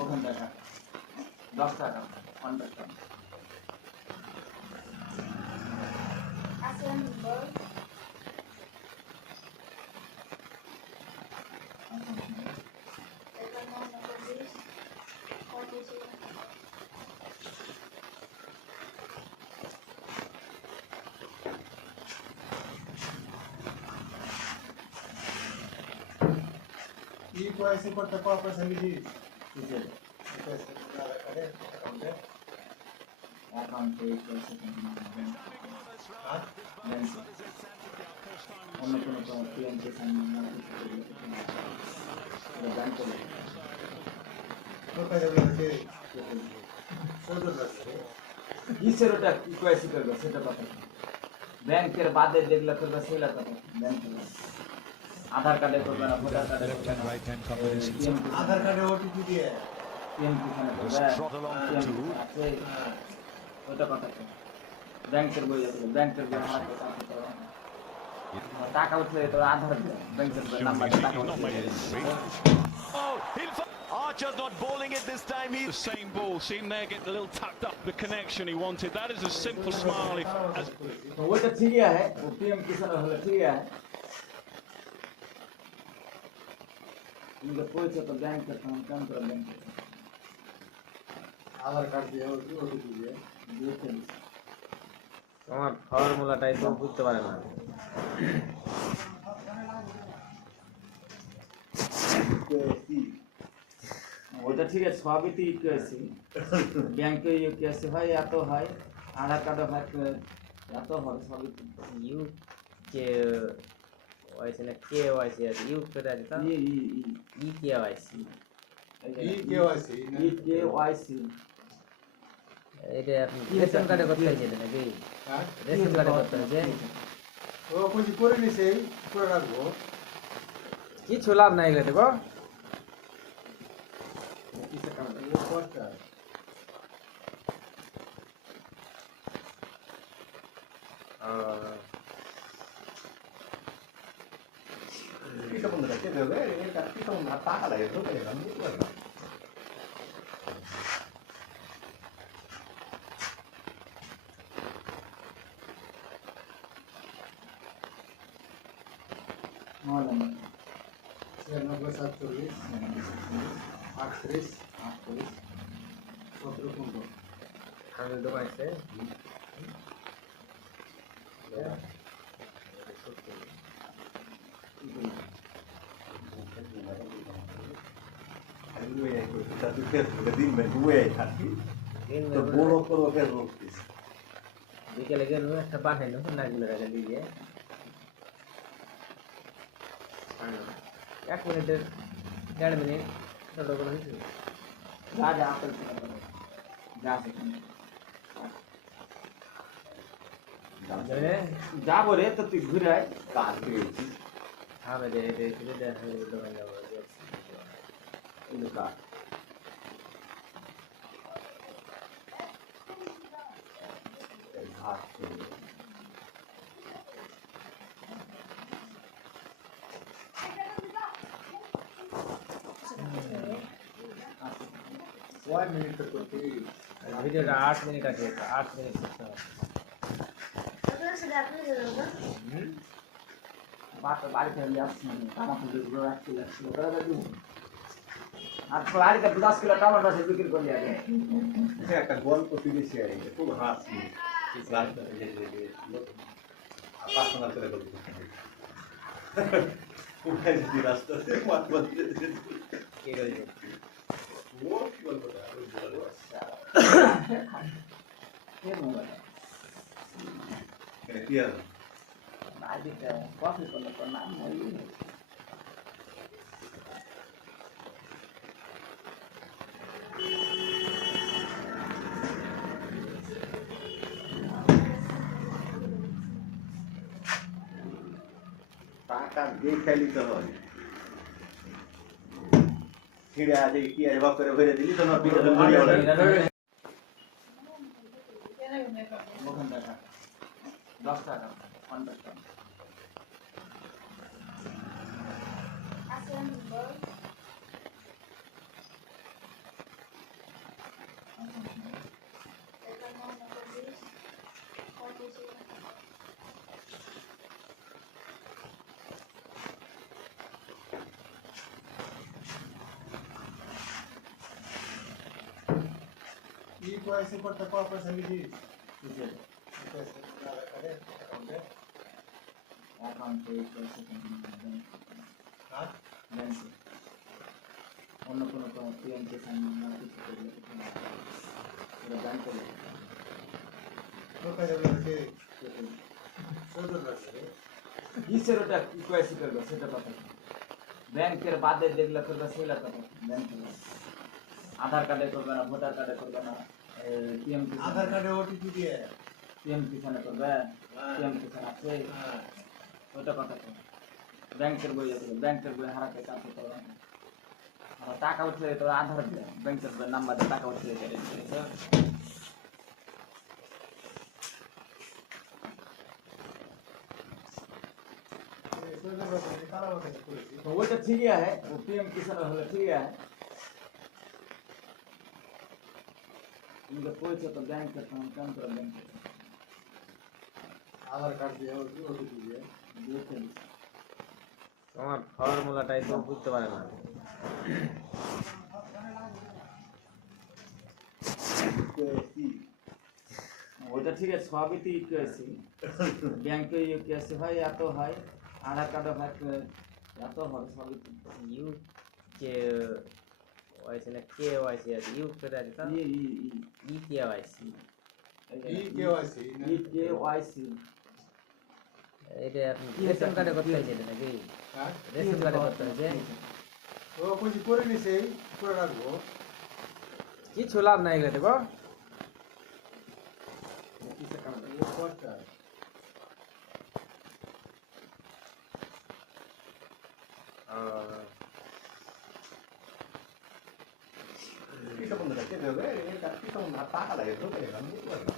ওখান টাকা 10 টাকা 50 টাকা Y puede ser cuánto puede salir. অ্যাকাউন্টে অন্য কোনো পিএনসি ব্যাংক কিসের ওটা কি কয়েছি করবে সেটা কথা ব্যাংকের বাদে যেগুলো করবে সেগুলো কথা ব্যাংকের আধার কার্ডে করবে না ভোটার কার্ডে করবে না আধার কার্ডে ওটিপি দিয়ে পিএনসি ওটা কথা ব্যাংকের বই আছে ব্যাংকের বই টাকা উঠলে তো আধার ব্যাংকের নাম্বার টাকা Archer's not bowling it this time. He's the same ball. Seen there, get the little tapped up the connection he wanted. That is a simple smile. ওটা ঠিকই আছে ও পিএম কিষান হলে ঠিক আছে কিন্তু পয়সা তো ব্যাংকের কাম করে ব্যাংকের আধার কার্ড দিয়ে ওটিপি দিয়ে আমার ফর্মুলাটাই তো বুঝতে পারে না ওটা ঠিক আছে সবই তো ইউকেসি ব্যাংকে ইউকেসি হয় এত হয় আধার কার্ডে হয় এত হয় সবই ইউ কে ওয়াইসি না কে ওয়াইসি আছে ইউ করে আছে তো ই কে ওয়াইসি ইকেওয়াইসি এটা আপনি রেশন কার্ডে করতে হয়েছে নাকি রেশন কার্ডে করতে হয়েছে ও কিছু করে নিছে করে রাখবো কিছু লাভ নাই এগুলো দেখো Kita pun dah cakap dah, ini kan kita pun mata lah itu, kan? Malam. 97, 38, 17. আমি তো পাইছে বিকেলে গেল একটা পাঠাইলো নাগুলো রেখে দিয়ে 1 মিনিটের 1.5 মিনিট ছোট করে হয়েছে যা যা আপেল যা যাবো রে তো তুই ঘুরে আয় কাজ পেয়েছি হবে রে দেখা দোকান যাবো কাজ ভিডিওটা 8 মিনিট আছে 8 মিনিট বাড়িতে আসছি আমাকে আর বাড়িতে 10 কিলো টমেটো আছে বিক্রি করে আগে একটা গল্প ফিরেছে খুব হাসি পার্সোনাল করে বলতে কোথায় যদি রাস্তাতে মাত বলতে কি করে ও কি বলবো না ওই বলবো কি আর বাড়িতে কফি করলে তো নাম মরি টাকা দিয়ে খাইলি তো হয় ছিঁড়ে আছে কি আছে ভাব করে ভরে দিলি তো না পিঠে ওখান টাকা 10 টাকা 50 টাকা কি পয়সা করতে কয় পয়সা লিখিস কিসের অ্যাকাউন্টে অ্যাকাউন্টে পয়সা আর ব্যাংকে অন্য কোনো পিএম কিষাণ কিছু করলে ওটা ব্যাংকে তোর কাছে বলছে সদর রাখছে কিসের ওটা কি পয়সা করবে সেটা কথা ব্যাংকের বাদে যেগুলো করবে সেগুলো কথা ব্যাংকের আধার কার্ডে করবে না ভোটার কার্ডে করবে না পিএম আধার কার্ডে ওটিপি দিয়ে পিএম কিষাণে করবে পিএম কিষাণ আছে হ্যাঁ ওটা কথা তো ব্যাংকের বই আছে ব্যাংকের বই হারাতে কাছে করবে আর টাকা উঠলে তো আধার দিয়ে ব্যাংকের বই নাম্বার দিয়ে টাকা উঠলে সদর রাখছে কারা কথা করেছি तो वो तो ठीक है वो पीएम किसान वाला ठीक है इनका कोई तो बैंक का काम कर बैंक আধার কার্ড দিয়ে ওটিপি দিয়ে देखते हैं তোমার ফর্মুলাটাই তো বুঝতে পারে না ওটা ঠিক আছে সবই তো ইউকেসি ব্যাংকে ইউকেসি হয় এত হয় আধার কার্ড হয় এত হয় সবই ইউ কে ওয়াইসি না কে ওয়াইসি আছে ইউ কেটা আছে তা ই কে ওয়াইসি ই কেওয়াইসি কেওয়াইসি এটা আপনি রেশন কার্ডে করতে হয়েছে এটা নাকি হ্যাঁ রেশন কার্ডে করতে হয়েছে ও কিছু করে নিছে করে রাখবো কিছু লাভ নাই এগুলো দেখো ও কষ্ট কিসব বন্ধুটা কে দেবে এর কাছে কিসব টাকা লাগে তো আমি বুঝতে পারি না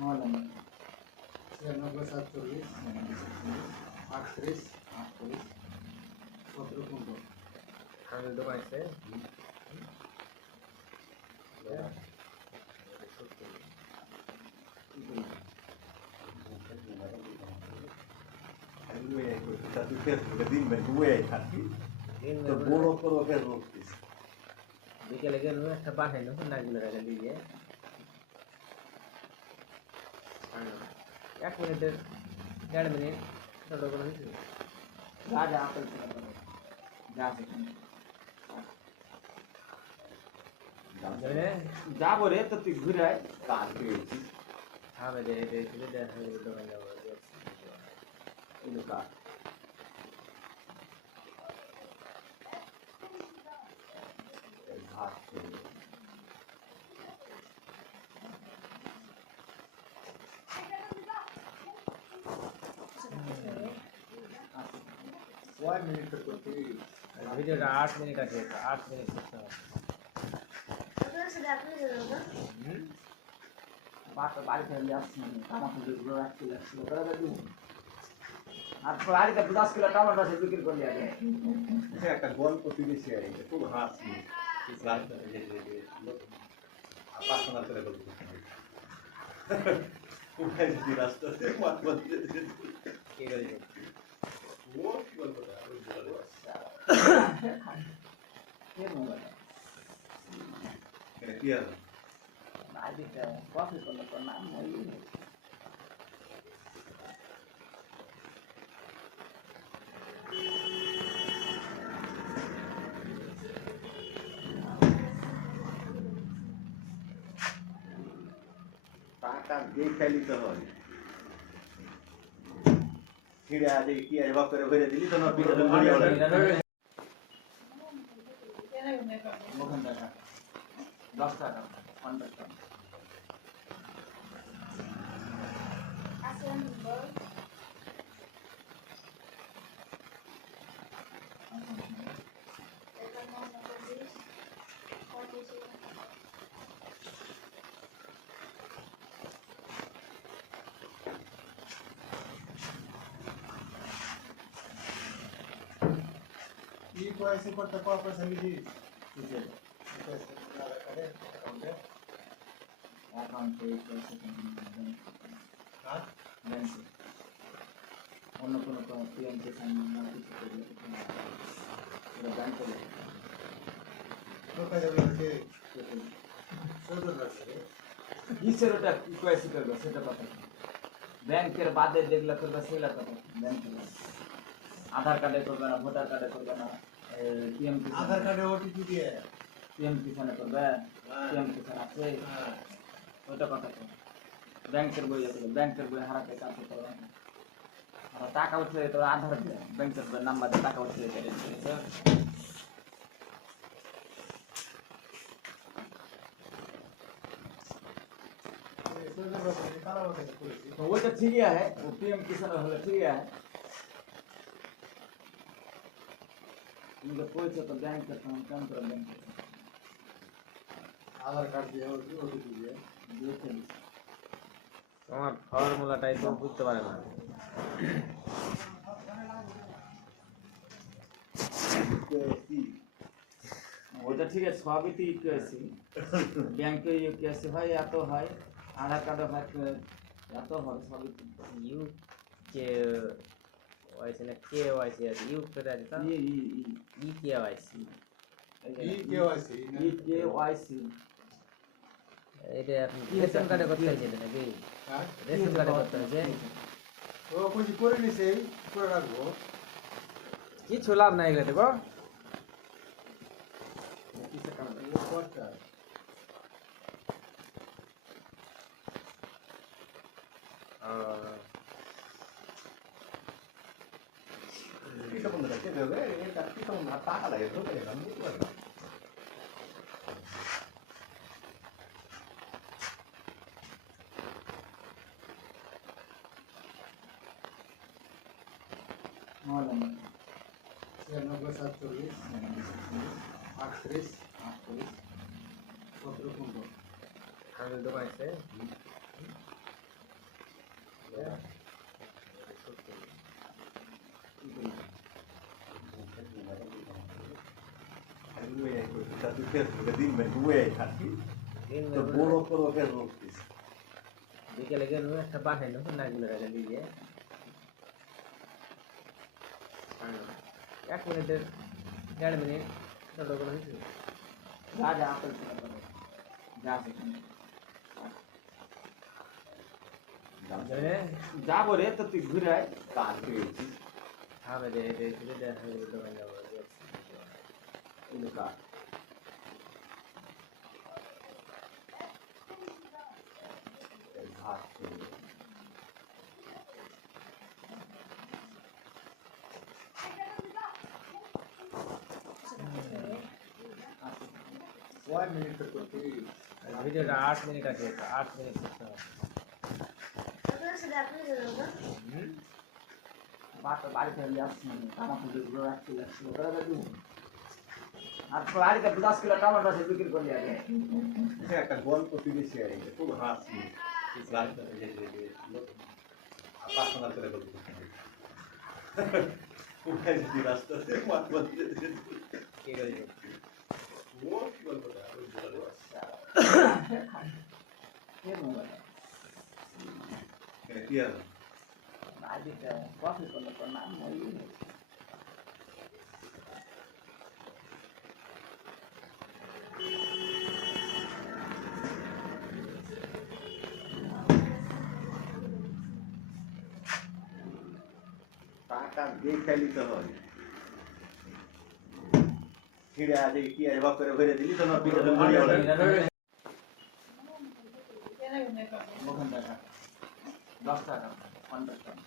মালা 96 47 38 17 আমি দোকান আছে তুই ফেসবুকে দিন দুয়ে থাকি তো বড় করো ফেসবুক বিকেলে গেল একটা পাঠাইলো নাগুলো রেখে দিয়ে 1 মিনিটের 1.5 মিনিট ছোট করে দিচ্ছি যা যা আপেল যা যাবো রে তো তুই ঘুরে আয় কাজ পেয়েছি আমি দেখে দেখা দোকান যাবো এই দোকান ঘাট কয় মিনিট করতে ভিডিওটা 8 মিনিট আছে 8 মিনিট করতে হবে বাচ্চা বাড়িতে নিয়ে আসছি আমার গুলো রাখতে লাগছিল আর বাড়িতে 10 কিলো টমেটো আছে বিক্রি করে দিয়ে একটা গল্প ফিরেছি এটা খুব হাসি পার্সোনাল করে বলতে কোথায় যদি রাস্তাতে মাত বলতে কি করেছে ও কি গল্পটা কি আর বাড়িতে কফি করলে তো নাম ওই টাকা দিয়ে খাইলিতে হয় ছিঁড়ে আজকে কি এবার করে ভরে দিলি তো না পিছনে মরিয়া ওখান টাকা 10 টাকা 50 টাকা কি পয়সা করতে কয় পয়সা লিখিস কিসের অ্যাকাউন্টে অ্যাকাউন্টে পয়সা আর ব্যাংকে অন্য কোনো পিএম কিষাণ না কিছু করলে ওরা ব্যাংক করে কোথায় যাবে আছে সদর রাখবে কিসের ওটা কি কেওয়াইসি করবে সেটা কথা না। ব্যাংকের বাদে যেগুলো করবে সেগুলো কথা ব্যাংক আধার কার্ডে করবে না, ভোটার কার্ডে করবে না, পিএম আধার কার্ডে ওটিপি দিয়ে পিএম কিষাণে করবে, পিএম কিষাণ আছে ওইটা কথা তো। ব্যাংকের বই আছে, ব্যাংকের বই হারাতে চান্স করবে না। আর টাকা উঠলে তো আধার ব্যাংকের নাম্বার দিয়ে টাকা উঠলে কেটে দিয়েছে। সদর রাখবে কালা মাথায় করেছি तो वो तो ठीक है वो पीएम किसान वाला ठीक है इनका कोई तो बैंक का काम कर बैंक আধার কার্ড দিয়ে ওটিপি দিয়ে देखें তোমার ফর্মুলাটাই তো বুঝতে পারে না। वो तो ठीक है सभी तो कैसे बैंक के ये कैसे है या तो है आधार कार्ड है या तो है सभी ইউ কে ওয়াইসি না কে ওয়াইসি আছে ইউ করে আছে তা ये ই কে ওয়াইসি ই কেওয়াইসি ये वाईसी এটা আপনি রেশন কার্ডে করতে চাইছেন নাকি হ্যাঁ রেশন কার্ডে করতে হয়েছে ও কইছি করে নিছে করে রাখবো কিছু লাভ নাই এগুলো দেখো किसे काम ও কষ্ট কি সম্বন্ধে রাখতে দেবে এটা কি সম্বন্ধে টাকা লাগে তো আমি বুঝতে পারি না मालूम 96 47 38 17 আমি দোকান আছে दिन में हुए खाती तो बोलो करो के रोकती বিকেলে গেল একটা বানাইলো নাগুলো রাখা দিয়ে 1 মিনিটের 1.5 মিনিট ছোটো করে হয়েছে जा जा आपल जा सकते যাবো রে তো তুই ঘুরে আয় काट के गई আমি দেখে দেখা দোকান যাবো इनका घाट के ওয়ান মিনিট করতে ভিডিওটা 8 মিনিট আছে 8 মিনিট করতে হবে বাট বাড়িতে যাচ্ছি আমাকে যেগুলো রাখতে যাচ্ছিল করে দেবো আর বাড়িতে 10 কিলো টমেটো আছে বিক্রি করলে আগে একটা গল্প ফিরেছে এটা খুব হাসি রাস্তা থেকে পার্সোনাল করে বলতে কোথায় যদি রাস্তা থেকে মাত বলতে কি করে ও কি গল্পটা ওই বলবো কে মোবাইল কি আর বাড়িতে কফি করলে তো নাম ওই টাকা দেখে নিতে হয় ছিঁড়ে আছে কি আর ভাব করে ভরে দিলি তো না পিছনে মরি হলো ওখান টাকা 10 টাকা 50 টাকা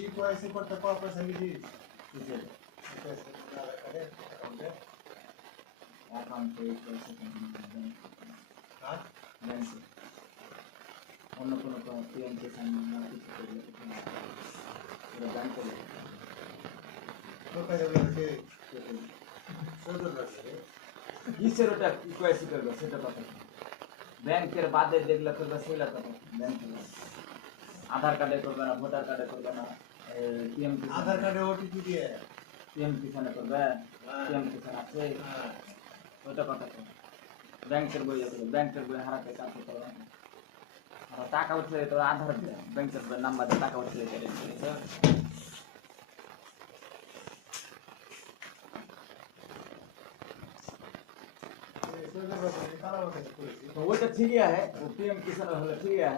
ই কেওয়াইসি করতে কত পয়সা নিবি কিসে অ্যাকাউন্ট পে করতে হ্যাঁ ব্যাংকে অন্য কোনো পিএম কিষাণ না কিছু করলে ওরা ব্যাংক করে কোথায় যাবে আছে সদর রাখবে কিসের ওটা কি কয়েছি করবে সেটা কথা ব্যাংকের বাদে যেগুলো করবে সেগুলো কথা ব্যাংকের আধার কার্ডে করবে না ভোটার কার্ডে করবে না পিএম আধার কার্ডে ওটিপি দিয়ে পিএম কিষানে করবে পিএম কিষান আছে ওটা কথা তো ব্যাংকের বই আছে ব্যাংকের বই হারাতে কাজ করতে হবে না আর টাকা উঠলে তো আধার দিয়ে ব্যাংকের বই নাম্বার দিয়ে টাকা উঠলে तो वो तो ठीक ही है वो पीएम किसान वाला ठीक है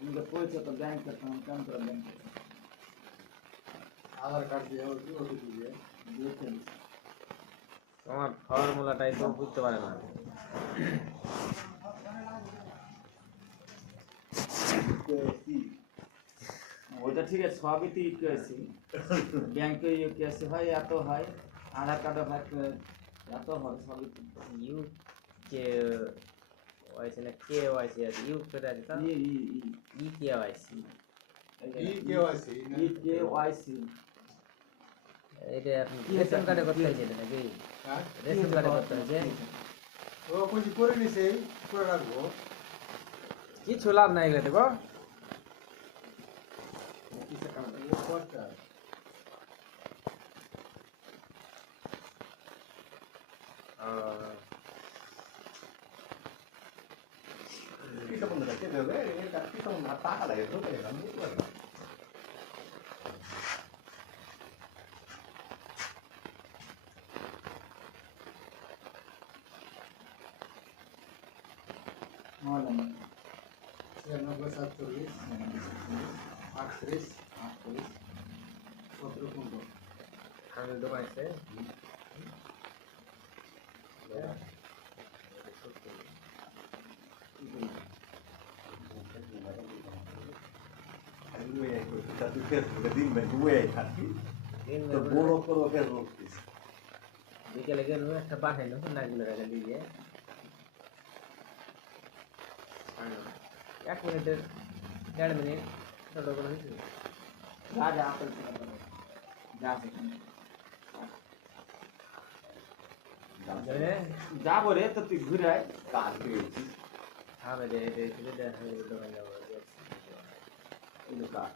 उनका कोई तो बैंक करता हूँ काम कर बैंक আধার কার্ড দিয়ে ওটিপি দিয়ে देखते তোমার ফর্মুলাটাই তো বুঝতে পারে না वो तो ठीक है सभी तो कैसे बैंक ये कैसे है या तो है आधार कार्ड है या तो है सभी ইউ কে ওয়াইসি না কে ওয়াইসি আছে ইউ কে আছে তো ये ই কে ওয়াইসি ইকেওয়াইসি ये KYC এটা আপনি রেশন কার্ডে করতে হয়েছে নাকি হ্যাঁ রেশন কার্ডে করতে হয়েছে ও কইছি করে নিছে করে রাখবো কিছু লাভ নাই এগুলো দেখো এই কোডটা Kita pun dah cakap dah, ini kan kita pun mata lah itu kan, kamu itu kan. मालूम 96 47 38 17 আমি দোকান আছে Dua yang kita tu Facebook, jadi dua yang hati. দিন তো বড় করো ফেসবুক বিকেলে গেল একটা বানাইলো নাগিলো টাকা দিয়ে 1 মিনিটের 1.5 মিনিট ছোট করে দিচ্ছি जा जा आप जा सकते जा बोले तो तू घूर आए কাজ পেয়েছি হ্যাঁ মেরে এটা দেখা দোকান যাবো কিন্তু কাজ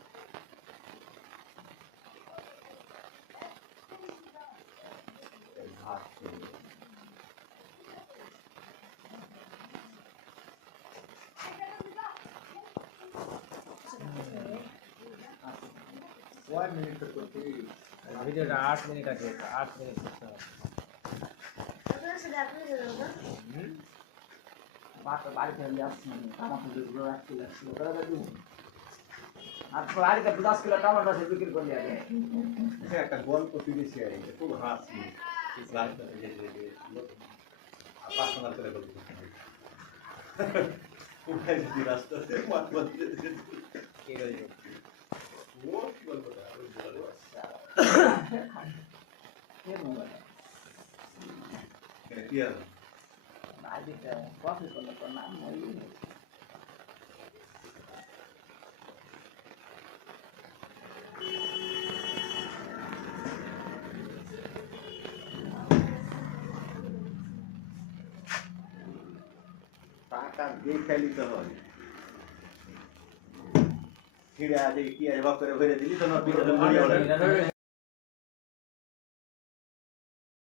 কয় মিনিট করতে ভিডিওটা 8 মিনিট আছে 8 মিনিট করতে হবে बात बारी कर लिया काम को जो रख के लक्ष्य कर दे আর বাড়ি তে 10 কিলো টমেটো সে বিক্রি করে লিয়া এটা একটা গল্প টিভি সিরিয়াল খুব হাসি রাস্তা থেকে যে পার্সোনাল করে বলছি খুব হাসি রাস্তা থেকে মাত বলতে কি করি ও কি বলবো না ওই বলবো फिर मोबाइल এটা কি আর बारी তে कॉफी को नाम नहीं টাকা দিয়ে খেলিতে হয় ছিঁড়ে আজ কি আর বাপ করে ভরে দিলি তো না